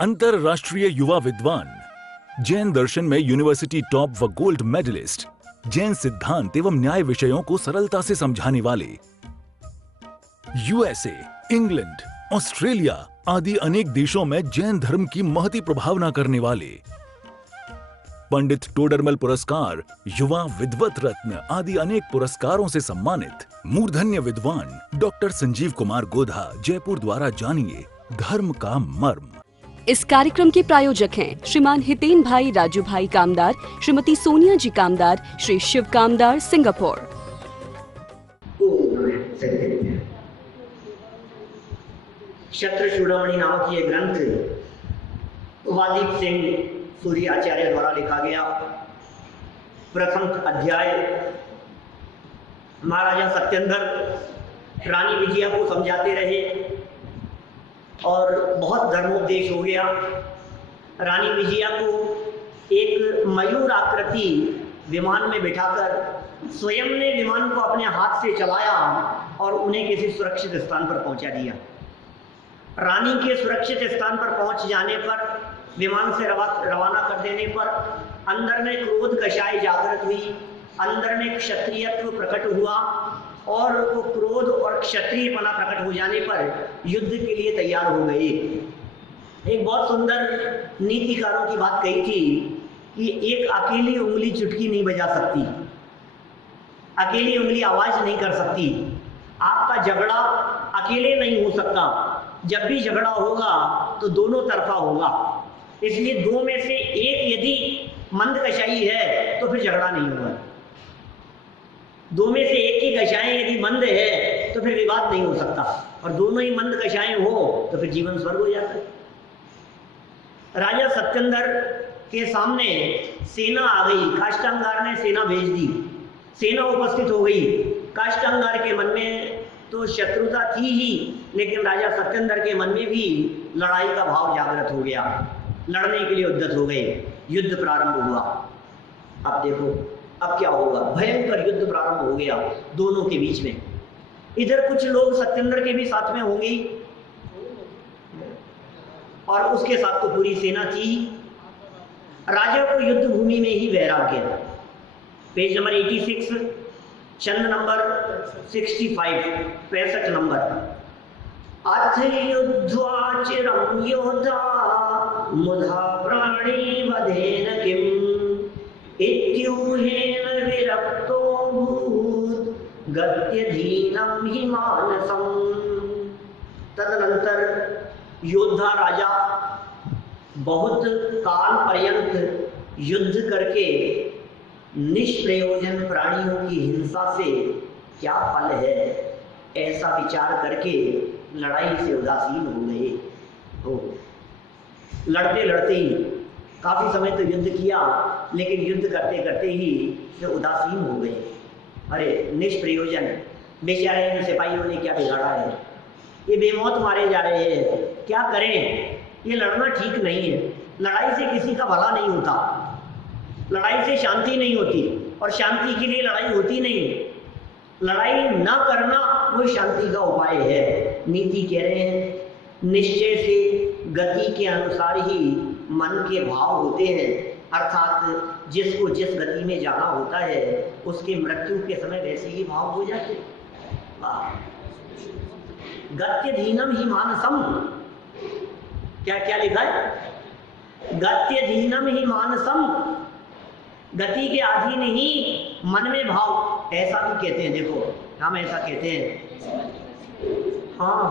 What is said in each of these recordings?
अंतरराष्ट्रीय युवा विद्वान, जैन दर्शन में यूनिवर्सिटी टॉप व गोल्ड मेडलिस्ट, जैन सिद्धांत एवं न्याय विषयों को सरलता से समझाने वाले, यूएसए, इंग्लैंड, ऑस्ट्रेलिया आदि अनेक देशों में जैन धर्म की महती प्रभावना करने वाले, पंडित टोडरमल पुरस्कार, युवा विद्वत रत्न आदि अनेक पुरस्कारों से सम्मानित मूर्धन्य विद्वान डॉक्टर संजीव कुमार गोधा जयपुर द्वारा जानिए धर्म का मर्म। इस कार्यक्रम के प्रायोजक हैं श्रीमान हितेन भाई राजू भाई कामदार, श्रीमती सोनिया जी कामदार, श्री शिव कामदार, सिंगापुर। शत्रचूड़ामणि नामक ये ग्रंथ उमादीप सिंह सूरी आचार्य द्वारा लिखा गया। प्रथम अध्याय महाराजा सत्येंद्र रानी विजया को समझाते रहे और बहुत धर्मोपदेश हो गया। रानी विजया को एक मयूर आकृति विमान में बिठाकर स्वयं ने विमान को अपने हाथ से चलाया और उन्हें किसी सुरक्षित स्थान पर पहुंचा दिया। रानी के सुरक्षित स्थान पर पहुंच जाने पर, विमान से रवाना कर देने पर अंदर में क्रोध कषाय जागृत हुई, अंदर में क्षत्रियत्व प्रकट हुआ और वो क्रोध और क्षत्रियपना प्रकट हो जाने पर युद्ध के लिए तैयार हो गए। एक बहुत सुंदर नीतिकारों की बात कही थी कि एक अकेली उंगली चुटकी नहीं बजा सकती, अकेली उंगली आवाज नहीं कर सकती। आपका झगड़ा अकेले नहीं हो सकता, जब भी झगड़ा होगा तो दोनों तरफा होगा। इसलिए दो में से एक यदि मंद कषाई है तो फिर झगड़ा नहीं होगा। दो में से एक की कषाएं यदि मंद है तो फिर विवाद नहीं हो सकता, और दोनों ही मंद कषाएं हो तो फिर जीवन स्वर्ग हो जाता है। राजा सत्येंद्र के सामने सेना आ गई, काष्टांगार ने सेना भेज दी, सेना उपस्थित हो गई। काष्टांगार के मन में तो शत्रुता थी ही, लेकिन राजा सत्येंद्र के मन में भी लड़ाई का भाव जागृत हो गया, लड़ने के लिए उद्यत हो गए। युद्ध प्रारंभ हुआ। अब देखो अब क्या होगा, भयंकर युद्ध प्रारंभ हो गया दोनों के बीच में। इधर कुछ लोग सत्येंद्र के भी साथ में होंगे और उसके साथ तो पूरी सेना थी। राजा को युद्ध भूमि में ही वैराग्य था। पेज नंबर 86, छंद नंबर 65 नंबर। अथ युद्ध्वाचिरं योधा मुधा प्राणी वधेन किम इत्यूहेन विरक्तो भूत गत्यधीनं हि मानसम्। तदनंतर योद्धा राजा बहुत काल पर्यंत युद्ध करके निष्प्रयोजन प्राणियों की हिंसा से क्या फल है, ऐसा विचार करके लड़ाई से उदासीन हो गए। हो लड़ते लड़ते ही काफी समय तो युद्ध किया, लेकिन युद्ध करते करते ही वे उदासीन हो गए। अरे निष्प्रयोजन, बेचारे इन सिपाहियों ने क्या बिगाड़ा है, ये बेमौत मारे जा रहे हैं, क्या करें, ये लड़ना ठीक नहीं है। लड़ाई से किसी का भला नहीं होता, लड़ाई से शांति नहीं होती, और शांति के लिए लड़ाई होती नहीं। लड़ाई ना करना वो शांति का उपाय है। नीति कह रहे हैं निश्चय से गति के अनुसार ही मन के भाव होते हैं, अर्थात जिसको जिस गति में जाना होता है उसके मृत्यु के समय वैसे ही भाव हो जाते। गत्यधीनम ही मानसम, क्या क्या लिखा है, गत्यधीनम ही मानसम, गति के अधीन ही मन में भाव, ऐसा भी कहते हैं। देखो हम ऐसा कहते हैं, हाँ,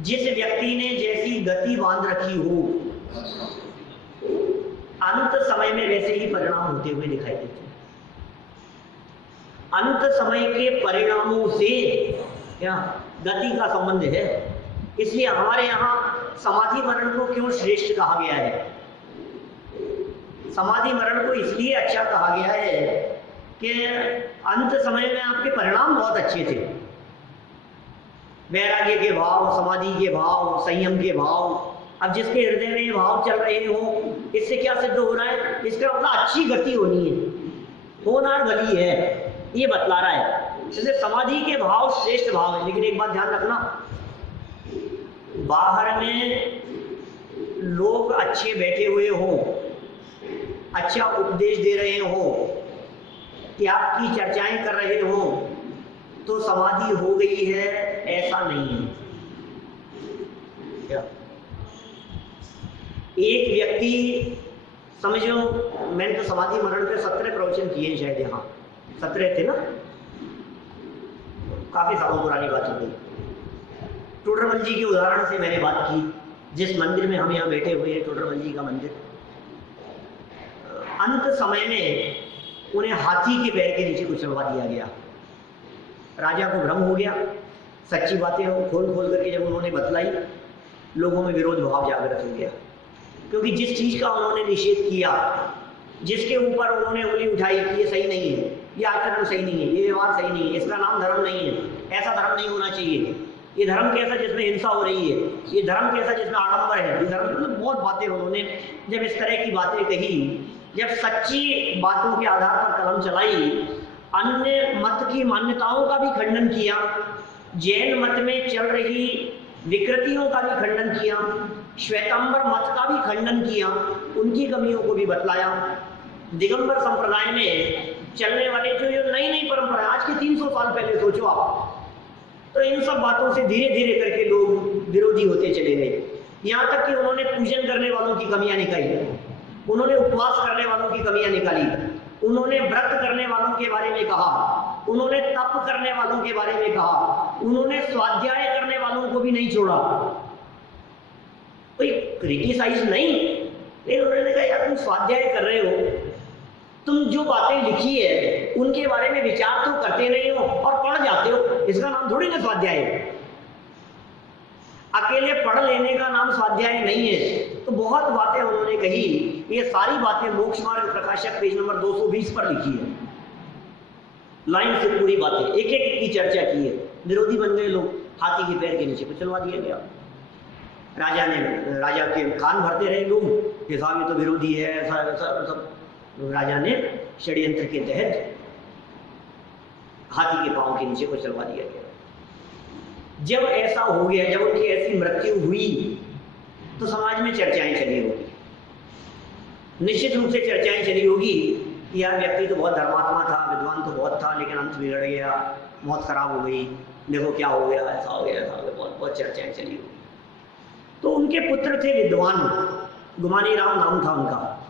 जिस व्यक्ति ने जैसी गति बांध रखी हो अंत समय में वैसे ही परिणाम होते हुए दिखाई देते हैं। अंत समय के परिणामों से क्या गति का संबंध है। इसलिए हमारे यहाँ समाधि मरण को क्यों श्रेष्ठ कहा गया है? समाधि मरण को इसलिए अच्छा कहा गया है कि अंत समय में आपके परिणाम बहुत अच्छे थे। वैराग्य के भाव, समाधि के भाव, संयम के भाव। अब जिसके हृदय में ये भाव चल रहे हो, इससे क्या सिद्ध हो रहा है? इसका मतलब अच्छी गति होनी है, होना गली है, ये बतला रहा है। इसलिए समाधि के भाव श्रेष्ठ भाव है। लेकिन एक बात ध्यान रखना, बाहर में लोग अच्छे बैठे हुए हों, अच्छा उपदेश दे रहे हों, त्याग की चर्चाएं कर रहे हों तो समाधि हो गई है, ऐसा नहीं है। क्या एक व्यक्ति, समझो, मैंने तो समाधि मरण पे 17 प्रवचन किए शायद, यहाँ 17 थे ना, काफी सालों पुरानी बात हो गई। टोडरमल जी के उदाहरण से मैंने बात की, जिस मंदिर में हम यहाँ बैठे हुए हैं, टोडरमल जी का मंदिर, अंत समय में उन्हें हाथी के पैर के नीचे कुचलवा दिया गया। राजा को भ्रम हो गया, सच्ची बातें खोल खोल करके जब उन्होंने बतलाई, लोगों में विरोध भाव जागृत हो गया, क्योंकि जिस चीज का उन्होंने निषेध किया, जिसके ऊपर उन्होंने उंगली उठाई कि ये सही नहीं है, ये आचरण सही नहीं है, ये व्यवहार सही नहीं है, इसका नाम धर्म नहीं है, ऐसा धर्म नहीं होना चाहिए, ये धर्म कैसा जिसमें हिंसा हो रही है, ये धर्म कैसा जिसमें आडंबर है, ये धर्म, मतलब बहुत बातें उन्होंने जब इस तरह की बातें कही, जब सच्ची बातों के आधार पर कलम चलाई, अन्य मत की मान्यताओं का भी खंडन किया, जैन मत में चल रही विकृतियों का भी खंडन किया, श्वेतांबर मत का भी खंडन किया, उनकी कमियों को भी बतलाया। दिगंबर संप्रदाय में चलने वाले जो ये नई नई परंपरा, आज के 300 साल पहले सोचो आप, तो इन सब बातों से धीरे धीरे करके लोग विरोधी होते चले गए। यहाँ तक कि उन्होंने पूजन करने वालों की कमियां निकाली, उन्होंने उपवास करने वालों की कमियां निकाली, उन्होंने व्रत करने वालों के बारे में कहा, उन्होंने तप करने वालों के बारे में कहा, उन्होंने स्वाध्याय करने वालों को भी नहीं छोड़ा। कोई क्रिटिसाइज नहीं, लेकिन उन्होंने कहा यार तुम स्वाध्याय कर रहे हो, तुम जो बातें लिखी है उनके बारे में विचार तो करते नहीं हो और पढ़ जाते हो, इसका नाम थोड़ी ना स्वाध्याय है। अकेले पढ़ लेने का नाम स्वाध्याय नहीं है। तो बहुत बातें उन्होंने कही, ये सारी बातें मोक्ष मार्ग प्रकाशक पेज नंबर 220 पर लिखी है, लाइन से पूरी बातें एक एक की चर्चा की है। विरोधी बन गए लोग, हाथी के पैर के नीचे कुचलवा दिया गया। राजा के कान भरते रहे लोग कि साहब ये तो विरोधी है, ऐसा ऐसा सब। राजा ने षड्यंत्र के तहत हाथी के पांव के नीचे कुचलवा दिया गया। जब ऐसा हो गया, जब उनकी ऐसी मृत्यु हुई, तो समाज में चर्चाएं चली होगी, निश्चित रूप से चर्चाएं चली होगी कि यार व्यक्ति तो बहुत धर्मात्मा था, विद्वान तो बहुत था, लेकिन अंत बिगड़ गया, मौत खराब हो गई, देखो क्या हो गया, ऐसा हो गया, ऐसा हो गया, बहुत बहुत चर्चाएं चली होगी। तो उनके पुत्र थे विद्वान, गुमानी राम नाम था उनका,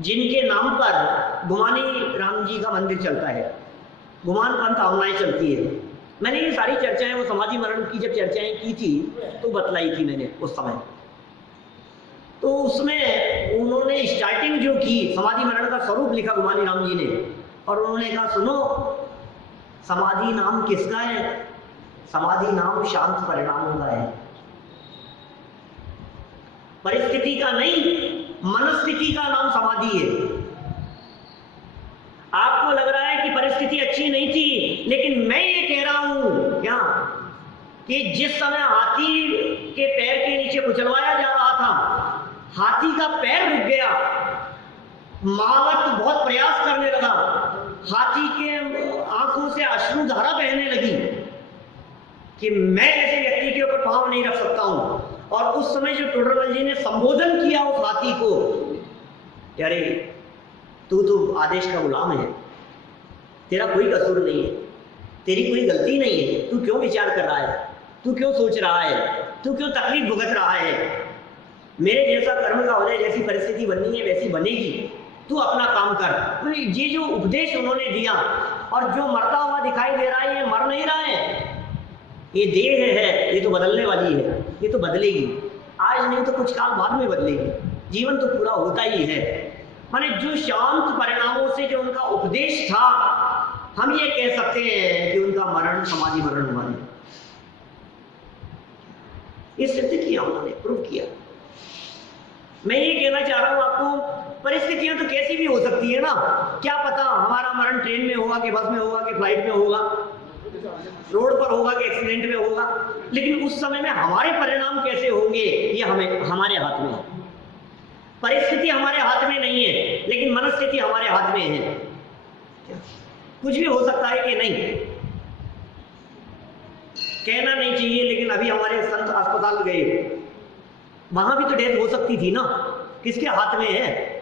जिनके नाम पर गुमानी राम जी का मंदिर चलता है, गुमान पंथ भावनाएं चलती है। मैंने ये सारी चर्चाएं, वो समाधि मरण की जब चर्चाएं की थी तो बतलाई थी मैंने उस समय। तो उसमें उन्होंने स्टार्टिंग जो की, समाधि मरण का स्वरूप लिखा गुमानी राम जी ने, और उन्होंने कहा सुनो, समाधि नाम किसका है? समाधि नाम शांत परिणामों का है, परिस्थिति का नहीं, मनस्थिति का नाम समाधि है। आपको लग रहा है कि परिस्थिति अच्छी नहीं थी, लेकिन मैं ये कह रहा हूं क्या कि जिस समय हाथी के पैर के नीचे कुचलवाया जा रहा था, हाथी का पैर रुक गया, महावत बहुत प्रयास करने लगा, हाथी के आंखों से अश्रुधारा बहने लगी कि मैं ऐसे व्यक्ति के ऊपर पांव नहीं रख सकता हूं। और उस समय जो टोडरमल जी ने संबोधन किया उस हाथी को, अरे तू तो आदेश का गुलाम है, तेरा कोई कसूर नहीं है, तेरी कोई गलती नहीं है, तू क्यों विचार कर रहा है, तू क्यों सोच रहा है, तू क्यों तकलीफ भुगत रहा है? मेरे जैसा कर्म का हो जाए, जैसी परिस्थिति बननी है वैसी बनेगी, तू अपना काम कर। तो ये जो उपदेश उन्होंने दिया, और जो मरता हुआ दिखाई दे रहा है, ये मर नहीं रहा है, ये देह है, ये तो बदलने वाली है, ये तो बदलेगी, आज नहीं तो कुछ काल बाद में बदलेगी, जीवन तो पूरा होता ही है। माने जो शांत परिणामों से जो उनका उपदेश था, हम ये कह सकते हैं कि उनका मरण समाधि मरण हुआ है। ये सिद्ध किया उन्होंने, प्रूव किया। मैं ये कहना चाह रहा हूं आपको, परिस्थितियां तो कैसी भी हो सकती है ना, क्या पता हमारा मरण ट्रेन में होगा कि बस में होगा कि फ्लाइट में होगा, रोड पर होगा कि एक्सीडेंट में होगा, लेकिन उस समय में हमारे परिणाम कैसे होंगे ये हमारे हाथ में है। परिस्थिति हमारे हाथ में नहीं है, लेकिन मनस्थिति हमारे हाथ में है। कुछ भी हो सकता है कि नहीं, कहना नहीं चाहिए, लेकिन अभी हमारे संत अस्पताल गए, वहां भी तो डेथ हो सकती थी ना, किसके हाथ में है?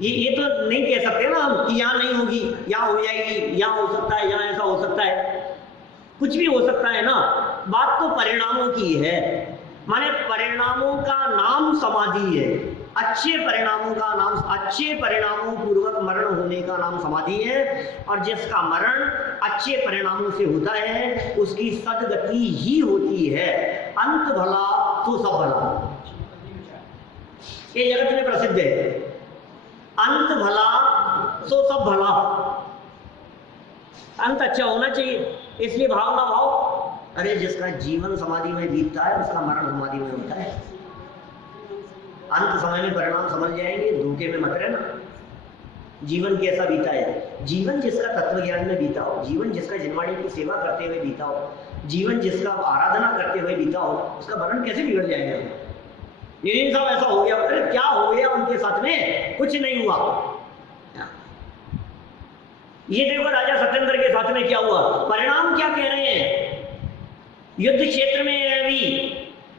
ये तो नहीं कह सकते ना हम कि यहाँ नहीं होगी, यहाँ हो जाएगी, यहाँ हो सकता है, यहाँ ऐसा हो सकता है, कुछ भी हो सकता है ना। बात तो परिणामों की है, माने परिणामों का नाम समाधि है। अच्छे परिणामों का नाम, अच्छे परिणामों पूर्वक मरण होने का नाम समाधि है। और जिसका मरण अच्छे परिणामों से होता है उसकी सदगति ही होती है। अंत भला तो सब भला, ये जगत में प्रसिद्ध है। अंत भला तो सब भला, अंत अच्छा होना चाहिए, इसलिए भावना भाव। अरे जिसका जीवन समाधि में बीतता है उसका मरण समाधि में होता है। अंत समय में परिणाम समझ जाएंगे, धोखे में मत रहना। जीवन कैसा बीता है? जीवन जिसका तत्व ज्ञान में बीता हो, जीवन जिसका जिनवाणी की सेवा करते हुए बीता हो, जीवन जिसका आराधना करते हुए बीता हो, उसका मरण कैसे बिगड़ जाएगा? ये सब ऐसा हो गया, अरे क्या हो गया उनके साथ में? कुछ नहीं हुआ। ये देखो राजा सत्येंद्र के साथ में क्या हुआ, परिणाम क्या कह रहे हैं? युद्ध क्षेत्र में है अभी,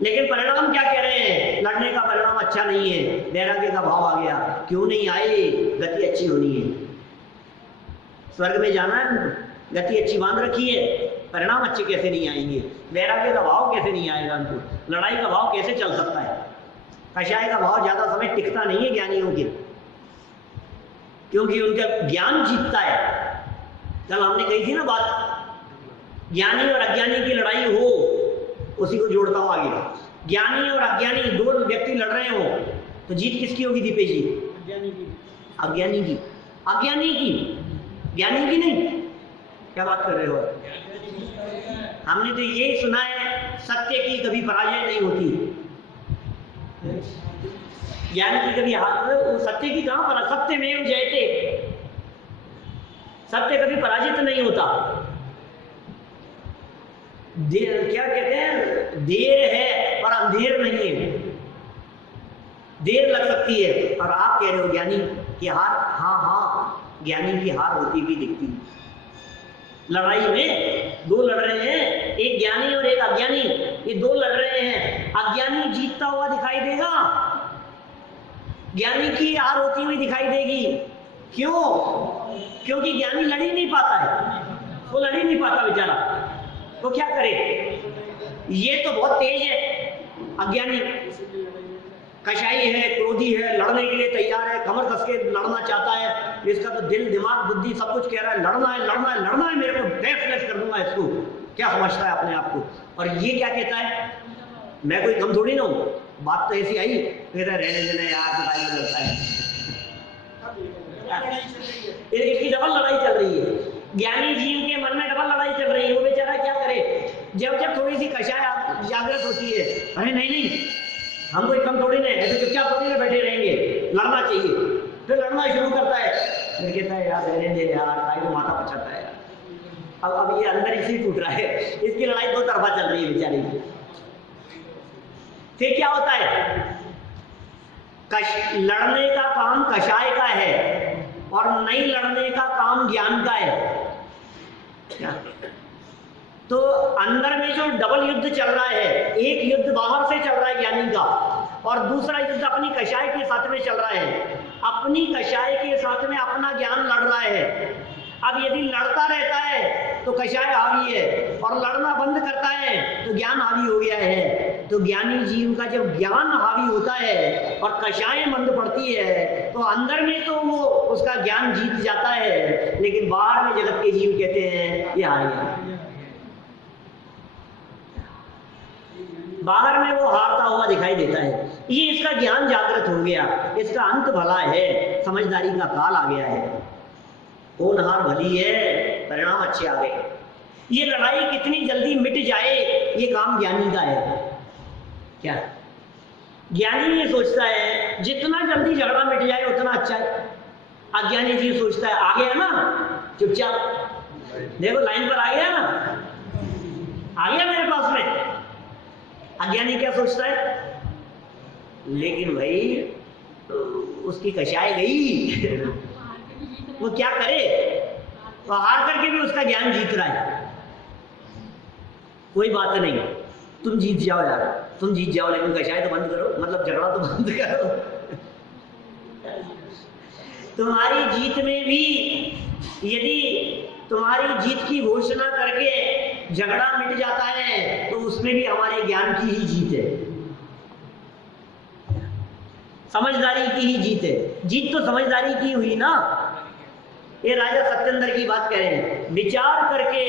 लेकिन परिणाम क्या कह रहे हैं? लड़ने का परिणाम अच्छा नहीं है, वैराग्य का भाव आ गया। क्यों नहीं आए? गति अच्छी होनी है, स्वर्ग में जाना है, गति अच्छी बांध रखी है, परिणाम अच्छे कैसे नहीं आएंगे? वैराग्य का भाव कैसे नहीं आएगा उनको? लड़ाई का भाव कैसे चल सकता है? कषाय का भाव ज्यादा समय टिकता नहीं है ज्ञानियों के, क्योंकि उनका ज्ञान जीतता है। कल हमने कही थी ना बात, ज्ञानी और अज्ञानी की लड़ाई हो, उसी को जोड़ता हूं आगे। ज्ञानी और अज्ञानी दो व्यक्ति लड़ रहे हो तो जीत किसकी होगी दीपेश जी? अज्ञानी की। अज्ञानी की, अज्ञानी की, ज्ञानी की नहीं। क्या बात कर रहे हो? हमने तो यही सुना है, सत्य की कभी पराजय नहीं होती, ज्ञान की कभी हार। सत्य की कहां पर? सत्य में जयते, सत्य कभी पराजित नहीं होता। क्या कहते हैं? देर है पर अंधेर नहीं है। देर लग सकती है, और आप कह रहे हो ज्ञानी की हार? हाँ हाँ, ज्ञानी की हार होती भी दिखती है। लड़ाई में दो लड़ रहे हैं, एक ज्ञानी और एक अज्ञानी, ये दो लड़ रहे हैं। अज्ञानी जीतता हुआ दिखाई देगा, ज्ञानी की हार होती हुई दिखाई देगी। क्यों? क्योंकि ज्ञानी लड़ ही नहीं पाता है, वो लड़ ही नहीं पाता बेचारा, वो क्या करे? ये तो बहुत तेज है अज्ञानी, कषाई है, क्रोधी है, लड़ने के लिए तैयार है, कमर कस के लड़ना चाहता है, इसका तो दिल दिमाग बुद्धि सब कुछ कह रहा है लड़ना है लड़ना है लड़ना है, मेरे को डेफ कर दूंगा इसको। क्या समझता है अपने आप को? और ये क्या कहता है? मैं कोई कम थोड़ी ना हूं। बात तो ऐसी आई, कहता रहने देना यार, तो भाई लड़ता है। इसकी डबल लड़ाई चल रही है, ज्ञानी जीव के मन में डबल लड़ाई चल रही है। वो बेचारा क्या करे? जब जब थोड़ी सी कषाय जागृत होती है, अरे नहीं नहीं हम कोई कम थोड़ी नहीं, ऐसे चुपचाप थोड़ी ना बैठे रहेंगे, लड़ना चाहिए। फिर लड़ना शुरू करता है, फिर कहता है यार रहने दे यार, भाई को माथा पचाता है यार। अब ये अंदर इसी टूट रहा है, इसकी लड़ाई दो तरफा चल रही है बेचारे की। फिर क्या होता है? लड़ने का काम कषाय का है और नहीं लड़ने का काम ज्ञान का है। तो अंदर में जो डबल युद्ध चल रहा है, एक युद्ध बाहर से चल रहा है ज्ञानी का, और दूसरा युद्ध अपनी कषाय के साथ में चल रहा है। अपनी कषाय के साथ में अपना ज्ञान लड़ रहा है। अब यदि लड़ता रहता है तो कषाय हावी है, और लड़ना बंद करता है तो ज्ञान हावी हो गया है। तो ज्ञानी जीव का जब ज्ञान हावी होता है और कषाय मंद पड़ती है, तो अंदर में तो वो उसका ज्ञान जीत जाता है, लेकिन बाहर में जगत के जीव कहते हैं ये हार गया। बाहर में वो हारता हुआ दिखाई देता है। ये इसका ज्ञान जागृत हो गया, इसका अंत भला है, समझदारी का काल आ गया है, होनहार भली है, परिणाम अच्छे आ गए। ये लड़ाई कितनी जल्दी मिट जाए ये काम ज्ञानी का है। क्या ज्ञानी ये सोचता है जितना जल्दी झगड़ा मिट जाए उतना अच्छा है। अज्ञानी जी सोचता है आ गया ना, चुपचाप देखो लाइन पर आ गया ना, आ गया मेरे पास में। अज्ञानी क्या सोचता है? लेकिन भाई उसकी कषाय गई, वो क्या करे? तो हार करके भी उसका ज्ञान जीत रहा है। कोई बात नहीं, तुम जीत जाओ यार, तुम जीत जाओ, लेकिन कषाय तो बंद करो, मतलब झगड़ा तो बंद करो। तुम्हारी जीत में भी यदि तुम्हारी जीत की घोषणा करके झगड़ा मिट जाता है तो उसमें भी हमारे ज्ञान की ही जीत है, समझदारी की ही जीत है। जीत तो समझदारी की हुई ना। ये राजा सत्येंद्र की बात कह रहे हैं, विचार करके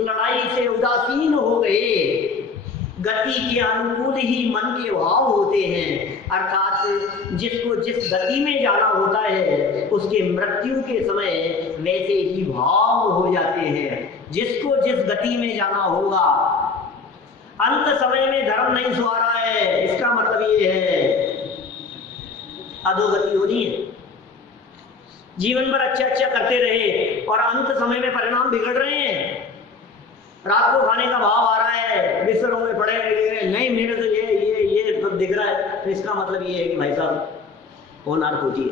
लड़ाई से उदासीन हो गए, गति के अनुकूल ही मन के भाव होते हैं। अर्थात जिसको जिस गति में जाना होता है उसके मृत्यु के समय वैसे ही भाव हो जाते हैं। जिसको जिस गति में जाना होगा, अंत समय में धर्म नहीं सुहारा है, इसका मतलब ये है अधोगति होनी है। जीवन भर अच्छा करते रहे और अंत समय में परिणाम बिगड़ रहे हैं। रात को खाने का भाव आ रहा है, बिस्तरों में पड़े नहीं, मेरे तो ये सब दिख रहा है, तो इसका मतलब ये है कि भाई साहब होनहार खोजिए,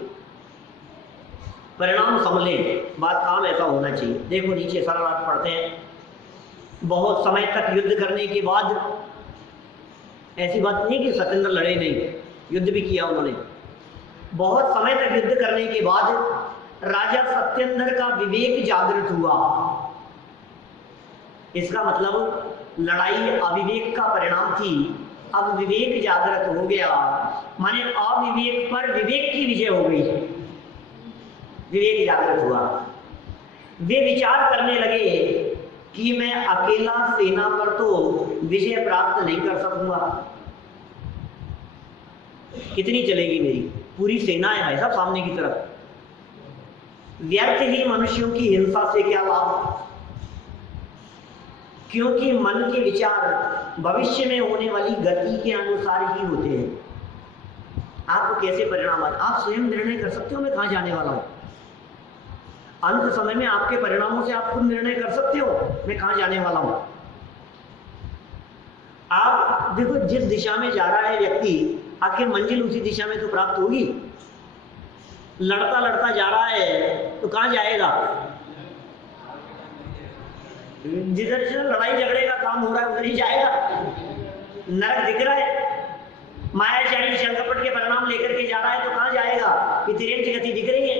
परिणाम संभले, बात काम ऐसा होना चाहिए। देखो नीचे सारा रात पढ़ते हैं, बहुत समय तक युद्ध करने के बाद, ऐसी बात नहीं कि सत्येंद्र लड़े नहीं, युद्ध भी किया उन्होंने। बहुत समय तक युद्ध करने के बाद राजा सत्येंद्र का विवेक जागृत हुआ। इसका मतलब लड़ाई अविवेक का परिणाम थी, अब विवेक जागृत हो गया, माने अविवेक पर विवेक की विजय हो गई, विवेक जागृत हुआ। वे विचार करने लगे कि मैं अकेला सेना पर तो विजय प्राप्त नहीं कर सकूंगा, कितनी चलेगी मेरी, पूरी सेना है भाई साहब सामने की तरफ, व्यर्थ ही मनुष्यों की हिंसा से क्या लाभ, क्योंकि मन के विचार भविष्य में होने वाली गति के अनुसार ही होते हैं। आपको कैसे परिणाम आए, आप स्वयं निर्णय कर सकते हो मैं कहां जाने वाला हूं। अंत समय में आपके परिणामों से आप खुद निर्णय कर सकते हो मैं कहां जाने वाला हूं। आप देखो जिस दिशा में जा रहा है व्यक्ति, आखिर मंजिल उसी दिशा में तो प्राप्त होगी। लड़ता लड़ता जा रहा है तो कहां जाएगा, जिधर जिधर लड़ाई झगड़े का काम हो रहा है उधर ही जाएगा। नरक दिख रहा है, मायाचारी शंकपट के परिणाम लेकर के जा रहा है तो कहां जाएगा, तिरंज गति दिख रही है।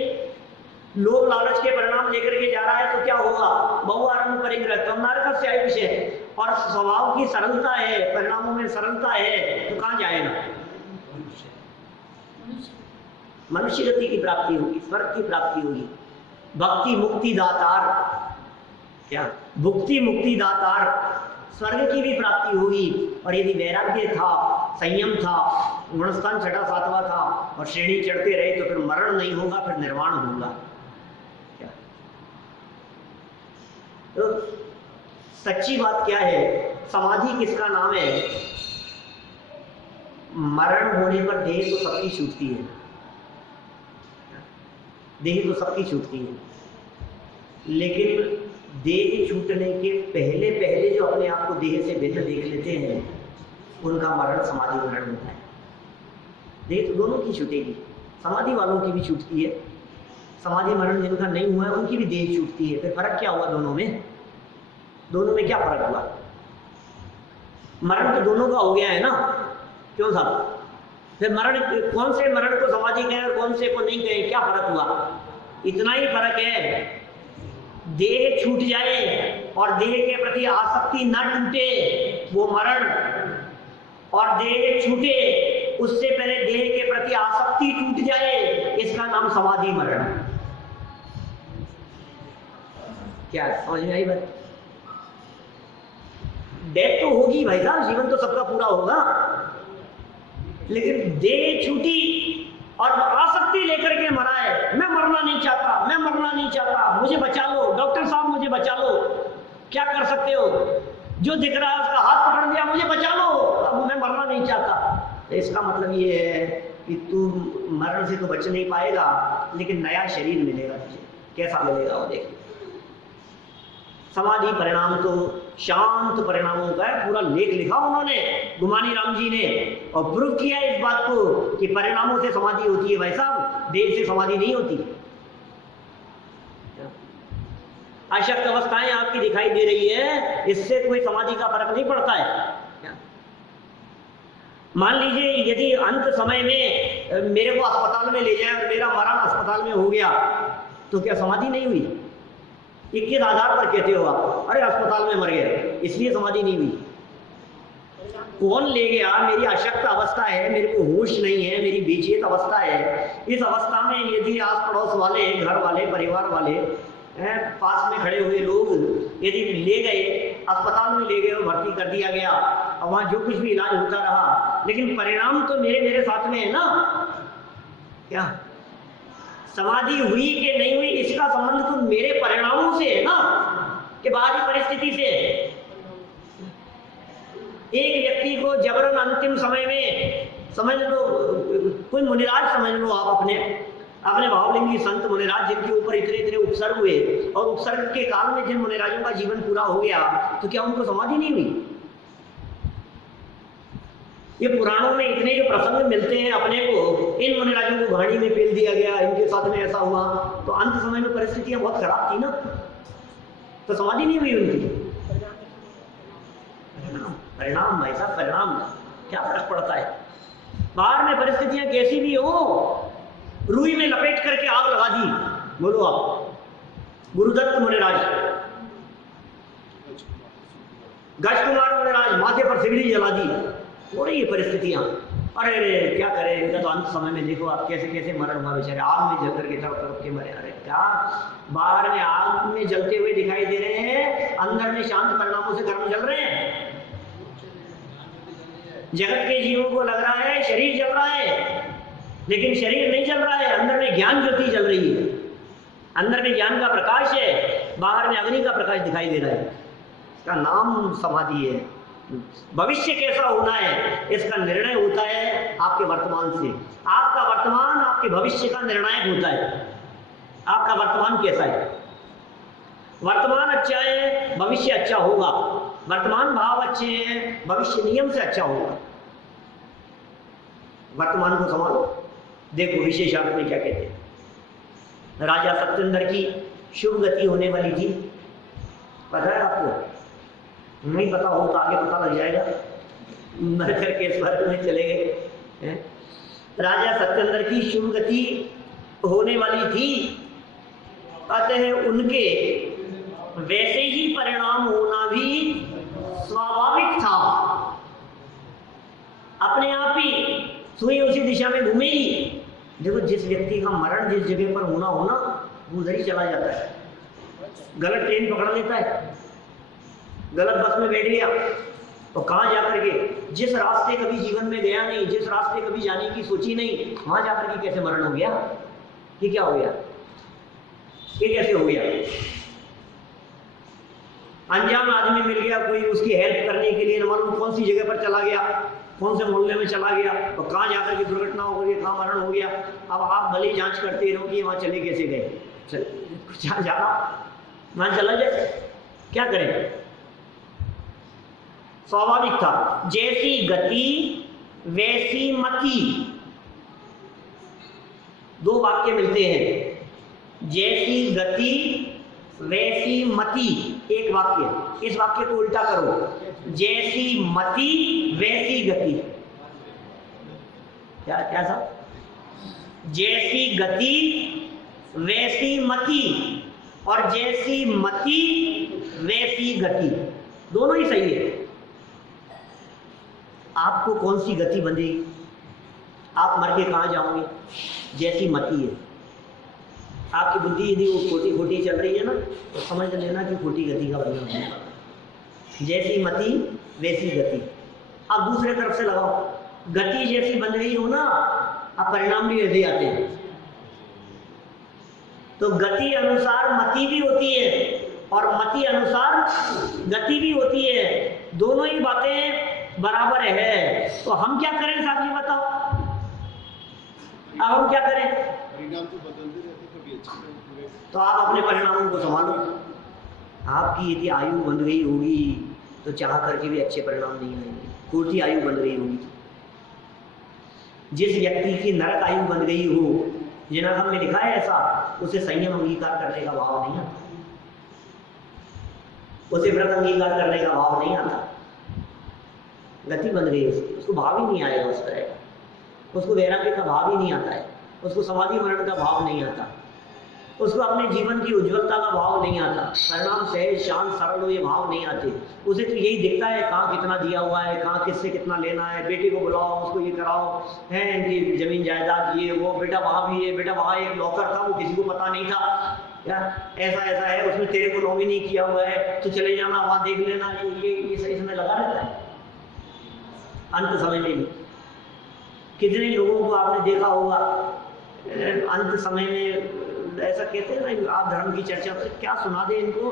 लोभ लालच के परिणाम लेकर के जा रहा है तो क्या होगा, बहुआरंभ परिग्रह तो नरक से विषय। और स्वभाव की सरलता है, परिणामों में सरलता है तो कहां जाएगा, मनुष्य गति की प्राप्ति होगी, स्वर्ग की प्राप्ति होगी। भक्ति मुक्ति दातार, क्या भुक्ति मुक्ति दातार, स्वर्ग की भी प्राप्ति होगी। और यदि वैराग्य था, संयम था, गुणस्थान छठा सातवां था और श्रेणी चढ़ते रहे तो फिर मरण नहीं होगा, फिर निर्वाण होगा। क्या तो सच्ची बात क्या है, समाधि किसका नाम है, मरण होने पर देह तो सबकी छूटती है, देह तो सबकी छूटती है, लेकिन देह छूटने के पहले पहले जो अपने आप को देह से भिन्न देख लेते हैं उनका मरण समाधि मरण होता है। देह तो दोनों की छूटेगी, समाधि वालों की भी छूटती है, समाधि मरण जिनका नहीं हुआ है उनकी भी देह छूटती है। फिर फर्क क्या हुआ दोनों में, दोनों में क्या फर्क हुआ, मरण तो दोनों का हो गया है ना, क्यों साहब। फिर मरण, कौन से मरण को समाधि कहें और कौन से को नहीं कहें, क्या फर्क हुआ, इतना ही फर्क है। देह छूट जाए और देह के प्रति आसक्ति न टूटे वो मरण, और देह छूटे उससे पहले देह के प्रति आसक्ति टूट जाए इसका नाम समाधि मरण। क्या समझ में आई बात, डेथ तो होगी भाई साहब, जीवन तो सबका पूरा होगा, लेकिन देह छूटी और आसक्ति लेकर के मरा है, मैं मरना नहीं चाहता, मैं मरना नहीं चाहता, मुझे बचा लो डॉक्टर साहब, मुझे बचा लो। क्या कर सकते हो, जो दिख रहा है उसका हाथ पकड़ दिया, मुझे बचा लो, अब मैं मरना नहीं चाहता। तो इसका मतलब ये है कि तू मरण से तो बच नहीं पाएगा, लेकिन नया शरीर मिलेगा तुझे। कैसा मिलेगा वो देखिए। समाधि परिणाम तो शांत परिणामों का पूरा लेख लिखा उन्होंने, गुमानी राम जी ने, और प्रूव किया इस बात को कि परिणामों से समाधि होती है भाई साहब, देह से समाधि नहीं होती। अशक्त अवस्थाएं आपकी दिखाई दे रही है, इससे कोई समाधि का फर्क नहीं पड़ता है। मान लीजिए यदि अंत समय में मेरे को अस्पताल में ले जाए और मेरा मरण अस्पताल में हो गया, तो क्या समाधि नहीं हुई? ये किस आधार पर कहते हो आप? अरे अस्पताल में मर गया इसलिए समाधि नहीं हुई। कौन ले गया? मेरी अशक्त अवस्था है, मेरे को होश नहीं है, मेरी बेचैन अवस्था है। इस अवस्था में यदि आस पड़ोस वाले, घर वाले, परिवार वाले, पास में खड़े हुए लोग यदि ले गए, अस्पताल में ले गए और भर्ती कर दिया गया, और वहाँ जो कुछ भी इलाज होता रहा, लेकिन परिणाम तो मेरे साथ में है ना। क्या समाधि हुई कि नहीं हुई इसका संबंध तो मेरे परिणामों से है ना, कि बाहरी परिस्थिति से। एक व्यक्ति को जबरन अंतिम समय में, समझ लो कोई मुनिराज समझ लो आप, अपने भावलिंगी संत मुनिराज जिनके ऊपर इतने उपसर्ग हुए, और उपसर्ग के काल में जिन मुनिराजों का जीवन पूरा हो गया, तो क्या उनको समाधि नहीं हुई? ये पुराणों में इतने जो प्रसंग मिलते हैं अपने को, इन मुनिराजों को घाड़ी में पेल दिया गया, इनके साथ में ऐसा हुआ, तो अंत समय में परिस्थितियां बहुत खराब थी ना, तो समाधि नहीं हुई उनकी। परिणाम भाई साहब, परिणाम क्या फर्क पड़ता है? बाहर में परिस्थितियां कैसी भी हो, रुई में लपेट करके आग लगा दी, बोलो आप, गुरुदत्त मुनिराज, गज कुमार मुनिराज माथे पर सिगड़ी जला दी, हो रही है परिस्थितियां। अरे क्या करें, इनका तो अंत समय में देखो आप कैसे कैसे मरण हुआ बेचारे, आग में जल करके तरफ के मरे। अरे क्या, बाहर में आग में जलते हुए दिखाई दे रहे हैं, अंदर में शांत परिणामों से कर्म जल रहे हैं। जगत के जीवों को लग रहा है शरीर जल रहा है, लेकिन शरीर नहीं जल रहा है, अंदर में ज्ञान ज्योति जल रही है, अंदर में ज्ञान का प्रकाश है, बाहर में अग्नि का प्रकाश दिखाई दे रहा है। इसका नाम समाधि है। भविष्य कैसा होना है इसका निर्णय होता है आपके वर्तमान से। आपका वर्तमान आपके भविष्य का निर्णायक होता है। आपका वर्तमान कैसा है? वर्तमान अच्छा है, भविष्य अच्छा होगा। वर्तमान भाव अच्छे हैं, भविष्य नियम से अच्छा होगा। वर्तमान को संभालो। देखो विशेषार्थ में क्या कहते हैं। राजा सत्येंद्र की शुभ गति होने वाली थी, पता है आपको? नहीं पता हो तो आगे पता लग जाएगा, मर करके स्वर्ग में चले गए। राजा सत्येंद्र की शुभ गति होने वाली थी, अतः उनके वैसे ही परिणाम होना भी स्वाभाविक था। अपने आप ही सुई उसी दिशा में घूमेगी। देखो जिस व्यक्ति का मरण जिस जगह पर होना होना, वो उधर ही चला जाता है। गलत ट्रेन पकड़ लेता है, गलत बस में बैठ गया, तो कहाँ जाकर के, जिस रास्ते कभी जीवन में गया नहीं, जिस रास्ते कभी जाने की सोची नहीं, वहां जाकर के कैसे मरण हो गया? ये क्या हो गया? ये कैसे हो गया? अनजान आदमी मिल गया कोई, उसकी हेल्प करने के लिए, न मालूम कौन सी जगह पर चला गया, कौन से मोहल्ले में चला गया, तो कहाँ जाकर के दुर्घटना हो गई, कहाँ मरण हो गया। अब आप भले जांच करते रहो कि वहां चले कैसे गए। जहाँ जाना वहां चला जाए, क्या करें? स्वाभाविक था। जैसी गति वैसी मति, दो वाक्य मिलते हैं। जैसी गति वैसी मति, एक वाक्य। इस वाक्य को उल्टा करो, जैसी मति वैसी गति। क्या क्या साहब? जैसी गति वैसी मति, और जैसी मति वैसी गति, दोनों ही सही है। आपको कौन सी गति बंधेगी? आप मर के कहाँ जाओगे? जैसी मति है। आपकी बुद्धि यदि वो खोटी खोटी चल रही है ना, तो समझ लेना कि खोटी गति का बंधन है। जैसी मति वैसी गति। अब दूसरे तरफ से लगाओ, गति जैसी बन गई हो ना, अब परिणाम भी वैसे आते हैं। तो गति अनुसार मति भी होती है, और मति अनुसार गति भी होती है। दोनों ही बातें बराबर है। तो हम क्या करें साहब, ये बताओ। अब हम क्या करें? परिणाम तो बदलते रहते, कभी अच्छे तो आप अपने परिणामों को संभालो। आपकी यदि आयु बन गई होगी तो चाह करके भी अच्छे परिणाम नहीं आएंगे। खोटी आयु बन गई होगी। जिस व्यक्ति की नरक आयु बन गई हो, जिनागम में लिखा है ऐसा, उसे संयम अंगीकार करने का भाव नहीं आता, उसे व्रत अंगीकार करने का भाव नहीं आता। गति बन गई उसको भाव ही नहीं आएगा उस तरह, उसको वैराग्य का भाव ही नहीं आता है, उसको समाधि मरण का भाव नहीं आता, उसको अपने जीवन की उज्ज्वलता का भाव नहीं आता, परिणाम सहज शांत सरल हो ये भाव नहीं आते। उसे तो यही दिखता है कहाँ कितना दिया हुआ है, कहाँ किससे कितना लेना है, बेटे को बुलाओ, उसको ये कराओ, है इनकी जमीन जायदाद ये वो, बेटा वहाँ भी है, बेटा वहाँ एक नौकर था वो किसी को पता नहीं था, क्या ऐसा ऐसा है, उसमें तेरे को नॉमिनी किया हुआ है तो चले जाना वहाँ देख लेना, ये सही समय लगा रहता है। अंत समय में कितने लोगों को आपने देखा होगा अंत समय में ऐसा कहते हैं ना, आप धर्म की चर्चा पर क्या सुना दे, इनको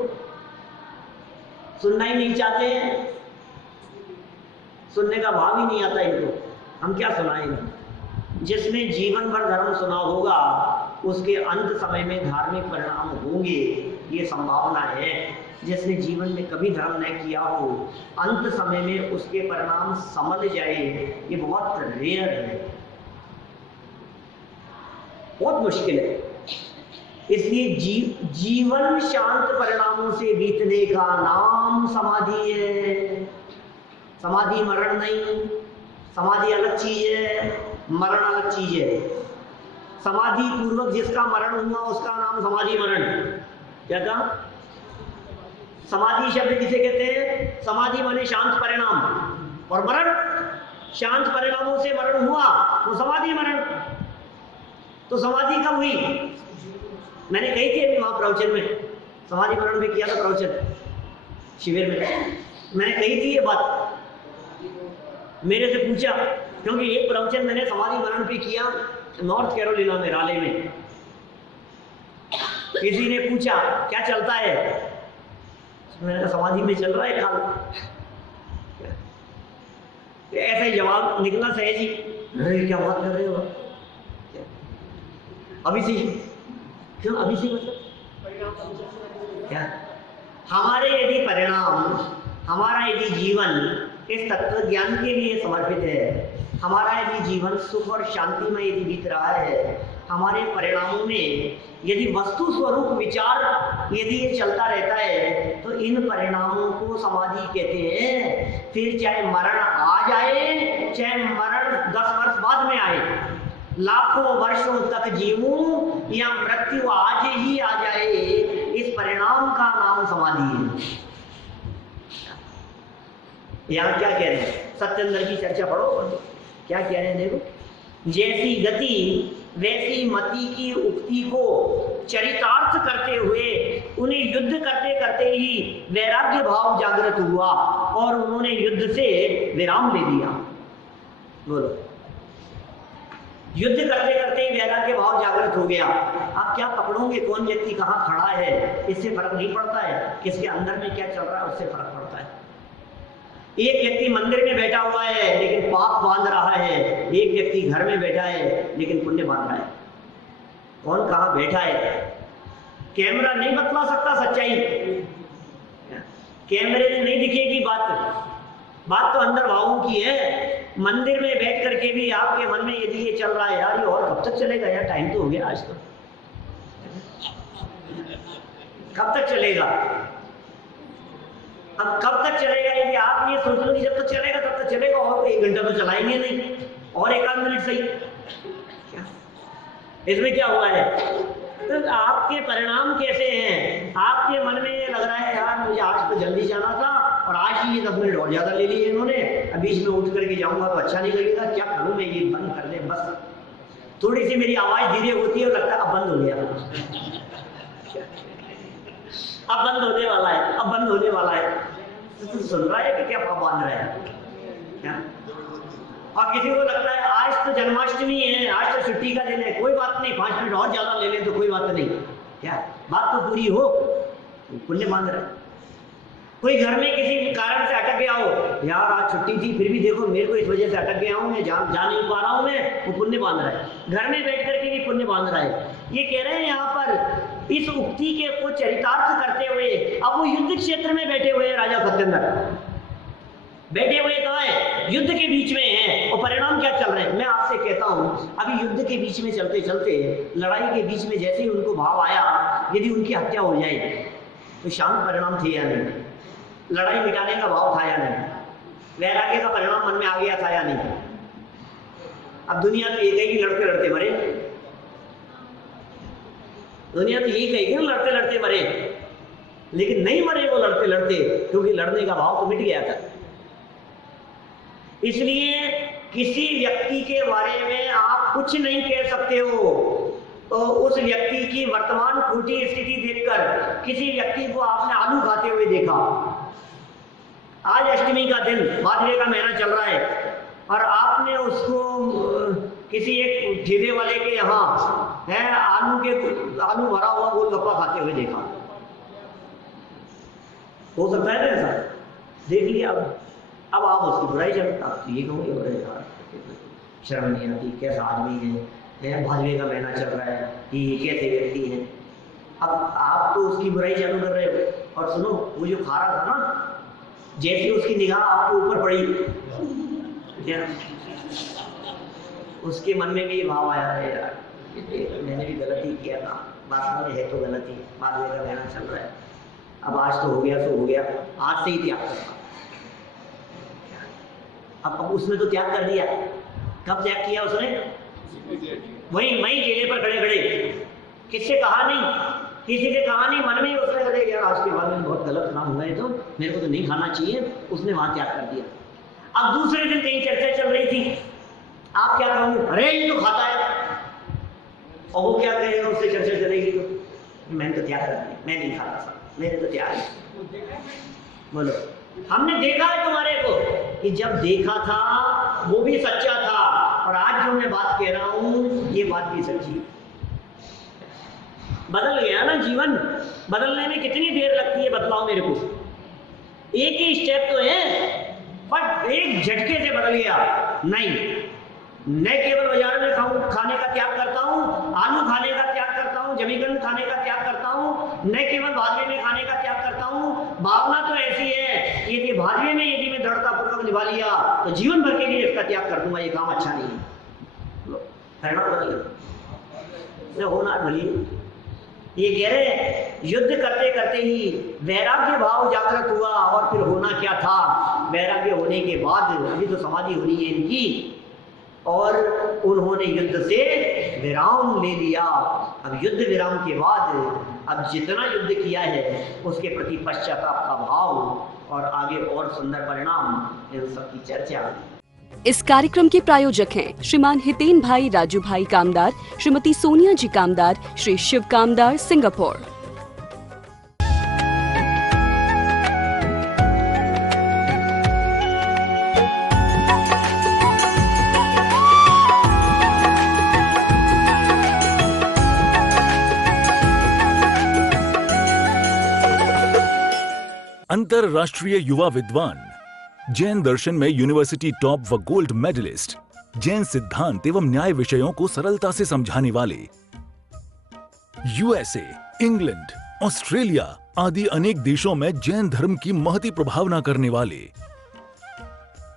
सुनना ही नहीं चाहते हैं, सुनने का भाव ही नहीं आता इनको, हम क्या सुनाएंगे। जिसने जीवन भर धर्म सुना होगा उसके अंत समय में धार्मिक परिणाम होंगे, ये संभावना है। जिसने जीवन में कभी धर्म नहीं किया हो अंत समय में उसके परिणाम समझ जाए, ये बहुत रेयर है, बहुत मुश्किल है। इसलिए जीवन शांत परिणामों से बीतने का नाम समाधि है। समाधि मरण नहीं, समाधि अलग चीज है, मरण अलग चीज है। समाधि पूर्वक जिसका मरण हुआ उसका नाम समाधि मरण। क्या कहा? समाधि शब्द किसे कहते हैं? समाधि माने शांत परिणाम, और मरण शांत परिणामों से मरण हुआ तो समाधि मरण। तो समाधि कब हुई? मैंने कही थी अभी वहां प्रवचन में, समाधि मरण में किया था प्रवचन शिविर में, मैंने कही थी ये बात, मेरे से पूछा, क्योंकि एक प्रवचन मैंने समाधि मरण पे किया नॉर्थ कैरोलिना में, राले में। किसी ने पूछा क्या चलता है, मैंने कहा समाधि में चल रहा है काल। ऐसा ही जवाब निकला सहज ही, अरे क्या बात कर रहे हो, अभी से क्यों? अभी से मतलब क्या? हमारे यदि परिणाम, हमारा यदि जीवन इस तत्व ज्ञान के लिए समर्पित है, हमारा यदि जीवन सुख और शांति में यदि बीत रहा है, हमारे परिणामों में यदि वस्तु स्वरूप विचार यदि ये चलता रहता है, तो इन परिणामों को समाधि कहते हैं। फिर चाहे मरण आ जाए, चाहे मरण 10 वर्ष बाद में आए, लाखों वर्षों तक जीवूं या मृत्यु आज ही आ जाए, इस परिणाम का नाम समाधि है। यहाँ क्या कह रहे हैं? सत्येंद्र की चर्चा पढ़ो, क्या कह रहे हैं देखो। जैसी गति वैसी मति की उक्ति को चरितार्थ करते हुए उन्हें युद्ध करते करते ही वैराग्य भाव जागृत हुआ और उन्होंने युद्ध से विराम ले दिया। बोलो, युद्ध करते करते ही वैराग्य भाव जागृत हो गया। आप क्या पकड़ोगे कौन व्यक्ति कहाँ खड़ा है, इससे फर्क नहीं पड़ता है, किसके अंदर में क्या चल रहा है उससे फर्क पड़ता है। एक व्यक्ति मंदिर में बैठा हुआ है लेकिन पाप बांध रहा है, एक व्यक्ति घर में बैठा है लेकिन पुण्य बांध रहा है। कौन कहाँ बैठा है? कैमरा नहीं बतला सकता सच्चाई, कैमरे में नहीं दिखेगी बात तो अंदर भावों की है। मंदिर में बैठ करके भी आपके मन में यदि ये चल रहा है, यार ये और कब तक चलेगा, यार टाइम तो हो गया आज, तो कब तक चलेगा, अब कब तक चलेगा? यदि आप ये सोच लो कि जब तक चलेगा तब तक चलेगा, और 1 घंटा तो चलाएंगे नहीं, और 1 मिनट सही, क्या इसमें क्या हुआ है? तो आपके परिणाम कैसे हैं? आपके मन में ये लग रहा है यार मुझे आज तो जल्दी जाना था और आज ही ये 10 मिनट और ज्यादा ले लिए इन्होंने, अब बीच में उठ करके जाऊंगा तो अच्छा नहीं लगेगा, क्या करूं मैं, ये बंद कर दे बस। थोड़ी सी मेरी आवाज धीरे होती है और लगता है अब बंद हो गया, अब बंद होने वाला है, अब बंद होने वाला है। तो सुन रहा है कि क्या बांध रहा है क्या? और किसी को लगता है आज तो जन्माष्टमी है, आज तो छुट्टी का दिन है, कोई बात नहीं, 5 मिनट और ज्यादा ले लें तो कोई बात नहीं, क्या बात तो पूरी हो, पुण्य बांध रहा है। कोई घर में किसी कारण से अटक गया हो, यार आज छुट्टी थी फिर भी देखो मेरे को इस वजह से अटक गया हूँ, मैं जा नहीं पा रहा हूँ मैं, वो पुण्य बांध रहा है। घर में बैठ करके भी पुण्य बांध रहा है। ये कह रहे हैं यहाँ पर इस उक्ति के को चरितार्थ करते हुए, अब वो युद्ध क्षेत्र में बैठे हुए हैं, राजा सत्येंद्र बैठे हुए कहाँ है? युद्ध के बीच में हैं, और परिणाम क्या चल रहे हैं? मैं आपसे कहता हूँ अभी युद्ध के बीच में चलते चलते, लड़ाई के बीच में जैसे ही उनको भाव आया यदि उनकी हत्या हो जाए तो शांत परिणाम थे या नहीं? लड़ाई मिटाने का भाव था या नहीं? वैराग्य का परिणाम मन में आ गया था या नहीं? अब दुनिया तो ये कहेगी लड़ते लड़ते मरे, दुनिया तो यही कहेगी ना लड़ते लड़ते मरे, लेकिन नहीं मरे वो लड़ते लड़ते, क्योंकि लड़ने का भाव तो मिट गया था। इसलिए किसी व्यक्ति के बारे में आप कुछ नहीं कह सकते हो तो उस व्यक्ति की वर्तमान खोटी स्थिति देखकर। किसी व्यक्ति को आपने आलू खाते हुए देखा, आज अष्टमी का दिन, भादवे का महीना चल रहा है, और आपने उसको किसी एक ठेले वाले के यहाँ है आलू भरा हुआ गोलगप्पा खाते हुए देखा, हो सकता है ना ऐसा? देख लिया, अब आप उसकी बुराई चलता, आप ये कहोगे शर्म नहीं आती, कैसा आदमी है, भादवे का महीना चल रहा है, ये कैसे व्यक्ति है। अब आप तो उसकी बुराई चालू कर रहे हो। और सुनो, वो जो खा रहा था ना, जैसे उसकी निगाह आपके ऊपर पड़ी, क्या उसके मन में भी भाव आया है, यार मैंने भी गलती किया था, वास्तव में है तो गलती, भादवे का महीना चल रहा है, अब आज तो हो गया सो हो गया, आज से ही त्याग करना। अब उसने तो त्याग कर दिया, कब त्याग किया उसने? वही ठेले पर खड़े खड़े, किससे कहा नहीं, किसी से कहा नहीं, मन में ही उसने कहा यार आज के बाद में बहुत गलत काम हुआ है, तो मेरे को तो नहीं खाना चाहिए, उसने वहां त्याग कर दिया। अब दूसरे दिन कहीं चर्चा चल रही थी, आप क्या कहोगे? अरे ये तो खाता है, और वो क्या कहेगा? उससे चर्चा चलेगी तो मैंने तो त्याग कर दिया, मैं नहीं खाता था, मैंने तो त्याग किया। बोलो, हमने देखा है तुम्हारे को कि जब देखा था वो भी सच्चा था, और आज जो मैं बात कह रहा हूं ये बात भी सच्ची है। बदल गया ना जीवन, बदलने में कितनी देर लगती है? बतलाओ मेरे को, एक ही स्टेप तो है, बट एक झटके से बदल गया। नहीं, मैं केवल बाजार में खाने का त्याग करता हूँ, आलू खाने का त्याग करता हूँ, जमीकंद खाने का त्याग करता हूँ, न केवल भादवे में खाने का त्याग करता हूँ। भावना तो ऐसी है, यदि भादवे में यदि मैं दृढ़तापूर्वक निभा लिया तो जीवन भर के लिए इसका त्याग कर दूंगा, ये काम अच्छा नहीं है। होना भली ये कह रहे, युद्ध करते करते ही वैराग्य भाव जागृत हुआ, और फिर होना क्या था? वैराग्य होने के बाद अभी तो समाधि होनी है इनकी, और उन्होंने युद्ध से विराम ले लिया। अब युद्ध विराम के बाद अब जितना युद्ध किया है उसके प्रति पश्चाताप का भाव और आगे और सुंदर परिणाम, इन सब की चर्चा। इस कार्यक्रम के प्रायोजक हैं श्रीमान हितेन भाई राजू भाई कामदार, श्रीमती सोनिया जी कामदार, श्री शिव कामदार, सिंगापुर। अंतरराष्ट्रीय युवा विद्वान, जैन दर्शन में यूनिवर्सिटी टॉप व गोल्ड मेडलिस्ट, जैन सिद्धांत एवं न्याय विषयों को सरलता से समझाने वाले, यूएसए, इंग्लैंड, ऑस्ट्रेलिया आदि अनेक देशों में जैन धर्म की महती प्रभावना करने वाले,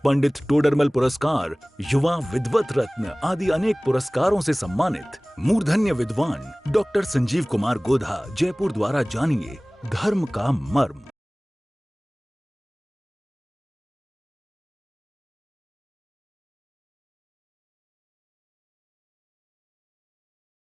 पंडित टोडरमल पुरस्कार, युवा विद्वत रत्न आदि अनेक पुरस्कारों से सम्मानित मूर्धन्य विद्वान डॉक्टर संजीव कुमार गोधा, जयपुर द्वारा जानिए धर्म का मर्म।